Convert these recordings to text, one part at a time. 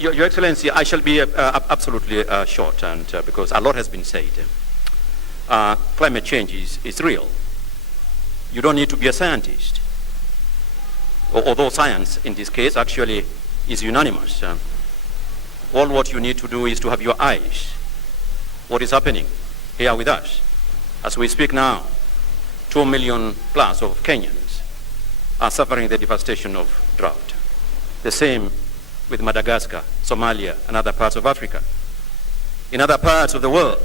Your Excellency, I shall be absolutely short, and because a lot has been said. Climate change is real. You don't need to be a scientist, although science in this case actually is unanimous. All what you need to do is to have your eyes. What is happening here with us? As we speak now, 2 million plus of Kenyans are suffering the devastation of drought. The same with Madagascar, Somalia, and other parts of Africa. In other parts of the world,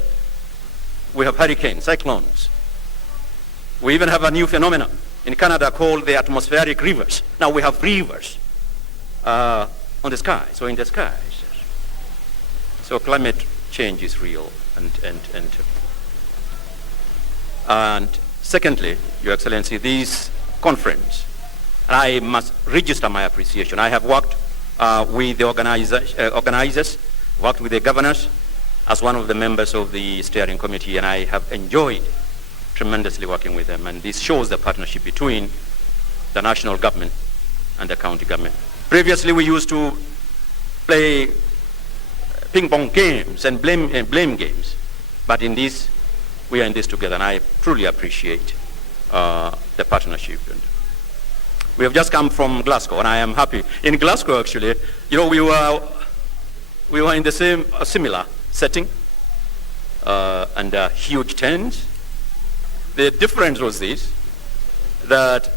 we have hurricanes, cyclones. We even have a new phenomenon in Canada called the atmospheric rivers. Now we have rivers on the sky, so in the skies. So climate change is real. And secondly, Your Excellency, this conference, I must register my appreciation. I have worked with the organizers, worked with the governors as one of the members of the steering committee, and I have enjoyed tremendously working with them. And this shows the partnership between the national government and the county government. Previously, we used to play ping-pong games and blame games, but in this, we are in this together, and I truly appreciate the partnership. And we have just come from Glasgow, and I am happy. In Glasgow, actually, you know, we were in the same similar setting and huge tents. The difference was this: that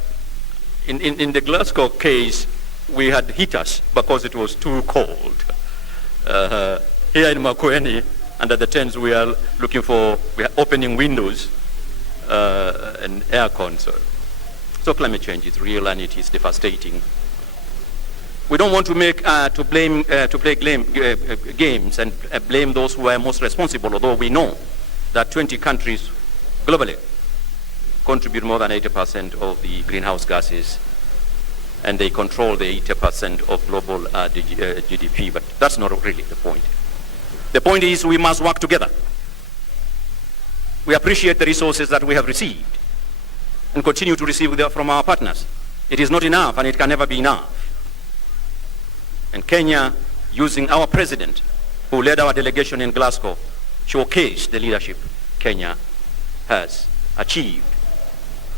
in the Glasgow case, we had heaters because it was too cold. Here in Makueni, under the tents, we are opening windows and aircon. So climate change is real and it is devastating. We don't want to play games and blame those who are most responsible, although we know that 20 countries globally contribute more than 80% of the greenhouse gases, and they control the 80% of global GDP, but that's not really the point. The point is we must work together. We appreciate the resources that we have received and continue to receive from our partners. It is not enough, and it can never be enough. And Kenya, using our president, who led our delegation in Glasgow, showcased the leadership Kenya has achieved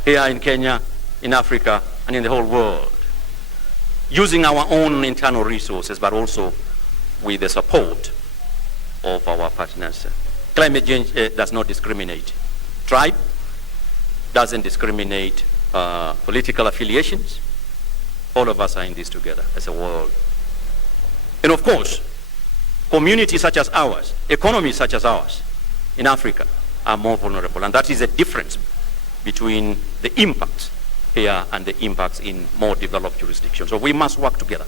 here in Kenya, in Africa, and in the whole world, using our own internal resources, but also with the support of our partners. Climate change does not discriminate. Tribe doesn't discriminate political affiliations. All of us are in this together as a world. And of course, communities such as ours, economies such as ours in Africa are more vulnerable. And that is a difference between the impacts here and the impacts in more developed jurisdictions. So we must work together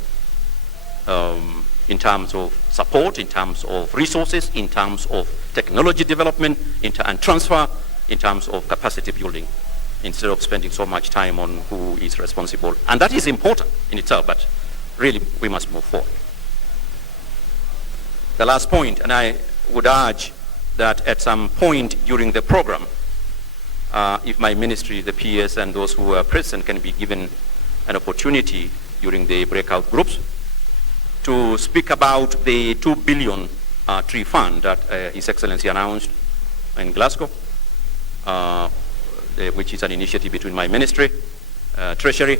in terms of support, in terms of resources, in terms of technology development and transfer, in terms of capacity building, instead of spending so much time on who is responsible. And that is important in itself, but really we must move forward. The last point, and I would urge that at some point during the program, if my ministry, the PS, and those who are present can be given an opportunity during the breakout groups to speak about the 2 billion tree fund that His Excellency announced in Glasgow, which is an initiative between my ministry, Treasury,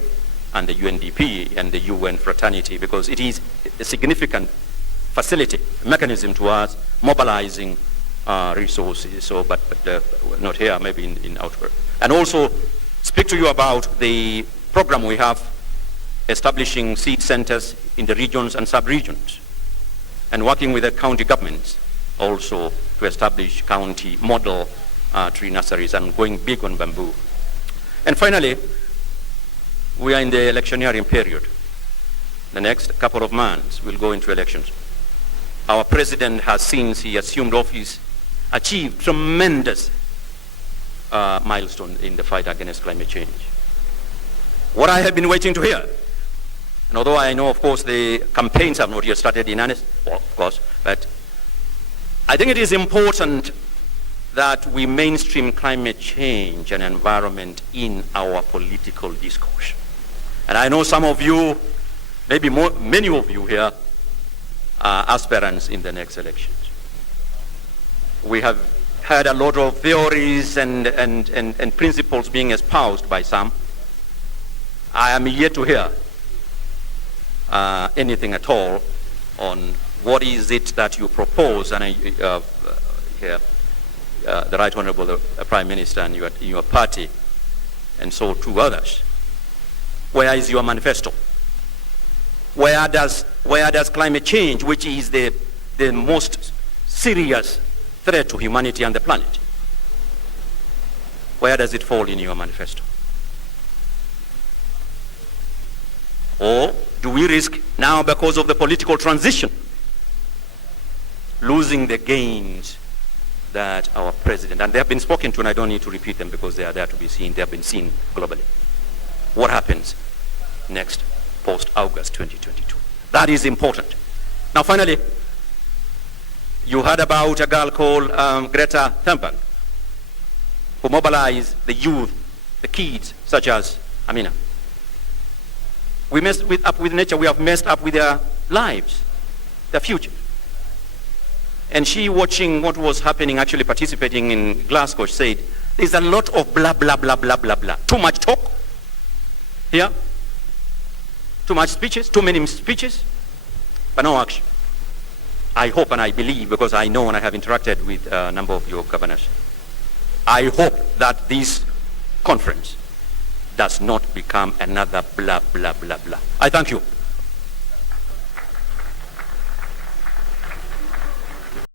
and the UNDP and the UN fraternity, because it is a significant facility, mechanism towards mobilizing resources. So, but not here, maybe in outward. And also speak to you about the program we have establishing seed centers in the regions and sub-regions, and working with the county governments also to establish county model tree nurseries and going big on bamboo. And finally, we are in the electioneering period. The next couple of months we'll go into elections. Our president has, since he assumed office, achieved tremendous milestone in the fight against climate change. What I have been waiting to hear, and although I know, of course, the campaigns have not yet started in earnest, well, of course, but I think it is important that we mainstream climate change and environment in our political discourse. And I know some of you, maybe many of you here, aspirants in the next elections. We have heard a lot of theories and principles being espoused by some. I am yet to hear anything at all on what is it that you propose, and here the Right Honorable Prime Minister and your party, and so to others. Where is your manifesto? Where does climate change, which is the most serious threat to humanity and the planet, where does it fall in your manifesto? Or do we risk now, because of the political transition, losing the gains that our president, and they have been spoken to, and I don't need to repeat them because they are there to be seen, they have been seen globally. What happens next post-August 2022? That is important. Now finally, you heard about a girl called Greta Thunberg, who mobilized the youth, the kids, such as Amina. We messed up with nature, we have messed up with their lives, their future. And she, watching what was happening, actually participating in Glasgow, said, there's a lot of blah, blah, blah, blah, blah, blah. Too much talk here, too much speeches, too many speeches, but no action. I hope and I believe, because I know and I have interacted with a number of your governors, I hope that this conference does not become another blah, blah, blah, blah. I thank you.